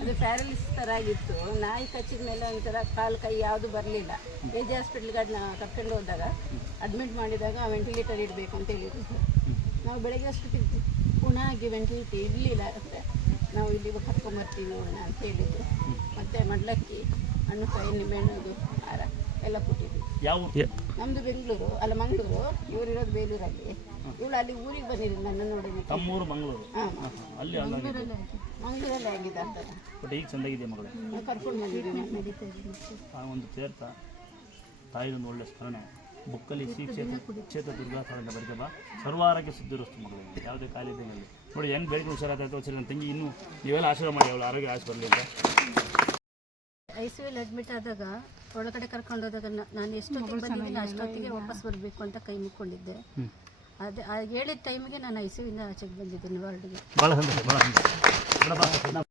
ಅದು ಪ್ಯಾರಲಿಸ್ ಥರ ಆಗಿತ್ತು. ನಾಯಿ ಕಚ್ಚಿದ ಮೇಲೆ ಒಂಥರ ಕಾಲು ಕೈ ಯಾವುದು ಬರಲಿಲ್ಲ. AJ ಹಾಸ್ಪಿಟ್ಲಿಗೆ ಅದನ್ನ ಕರ್ಕೊಂಡು ಹೋದಾಗ ಅಡ್ಮಿಟ್ ಮಾಡಿದಾಗ ವೆಂಟಿಲೇಟರ್ ಇಡಬೇಕು ಅಂತ ಹೇಳಿದ್ರು ಸರ್. ನಾವು ಬೆಳಗ್ಗೆ ಅಷ್ಟು ಪುನಃ ಆಗಿ ವೆಂಟಿಲೇಟರ್ ಇರಲಿಲ್ಲ ಅಂದರೆ ನಾವು ಇಲ್ಲಿ ಕರ್ಕೊಂಬರ್ತೀವಿ ನೋಡೋಣ ಅಂತ ಹೇಳಿದ್ರು. ಮತ್ತು ಮಡ್ಲಕ್ಕಿ, ಹಣ್ಣು ಕಾಯಿ, ನಿಂಬೆಹಣ್ಣು, ಹಾರ ಎಲ್ಲ ಕೊಟ್ಟಿದ್ವಿ. ನಮ್ಮದು ಬೆಂಗಳೂರು ಅಲ್ಲ ಮಂಗಳೂರು, ಇವರಿರೋದು ಬೇಲೂರಲ್ಲಿ. ಇವಳು ಅಲ್ಲಿ ಊರಿಗೆ ಬಂದಿದ್ದು ನನ್ನ ನೋಡಿ. ತಮ್ಮೂರು ಮಂಗಳೂರು. ಹಾಂ, ಮಂಗಳೂರಲ್ಲೇ ಆಗಿದೆ ಅಂತ. ಬಟ್ ಈಗ ಚೆಂದಾಗಿದೆ ಮಗಳು. ಕರ್ಕೊಂಡು ಬಂದಿದ್ದೀನಿ. ಒಂದು ತೀರ್ಥ ತಾಯಿದೊಂದು ಒಳ್ಳೆ ಸ್ಮರಣೆ. ಬುಕ್ಕಲ್ಲಿ ಶ್ರೀ ಕ್ಷೇತ್ರ ದುರ್ಗಾಸ್ಥಾನದಿಂದ ಬರೀತಮ್ಮ ಸರ್ವಾರೋಗ್ಯ ಸಿದ್ಧಿರಸ್ತು ಮಗಳಿಗೆ. ಯಾವುದೇ ಕಾಯಿಲೆ ಇದ್ದಂಗೆ ನೋಡಿ ಹೆಂಗೆ ಬೆಳಗ್ಗೆ ಹುಷಾರಾಗ್ತಾಯಿತ್ತು. ಸರಿ ನನ್ನ ತಂಗಿ ಇನ್ನೂ ನೀವೆಲ್ಲ ಆಶೀರ್ವಾದ ಮಾಡಿ ಅವಳು ಆರೋಗ್ಯ ಆಶೆ ಬರಲಿ ಅಂತ. ICU ಅಡ್ಮಿಟ್ ಆದಾಗ ಒಳಗಡೆ ಕರ್ಕೊಂಡು ಹೋದಾಗ ನಾನು ಎಷ್ಟೊತ್ತಿಗೆ ಬಂದಿದ್ದೀನಿ ಅಷ್ಟೊತ್ತಿಗೆ ವಾಪಸ್ ಬರಬೇಕು ಅಂತ ಕೈ ಮುಕ್ಕೊಂಡಿದ್ದೆ. ಅದೇ ಹೇಳಿದ ಟೈಮಿಗೆ ನಾನು ICU ಇಂದ ಆಚೆಗೆ ಬಂದಿದ್ದೀನಿ ವಾರ್ಡ್ಗೆ. ಭಾಳ ಸಂತೋಷ, ಭಾಳ ಸಂತೋಷ.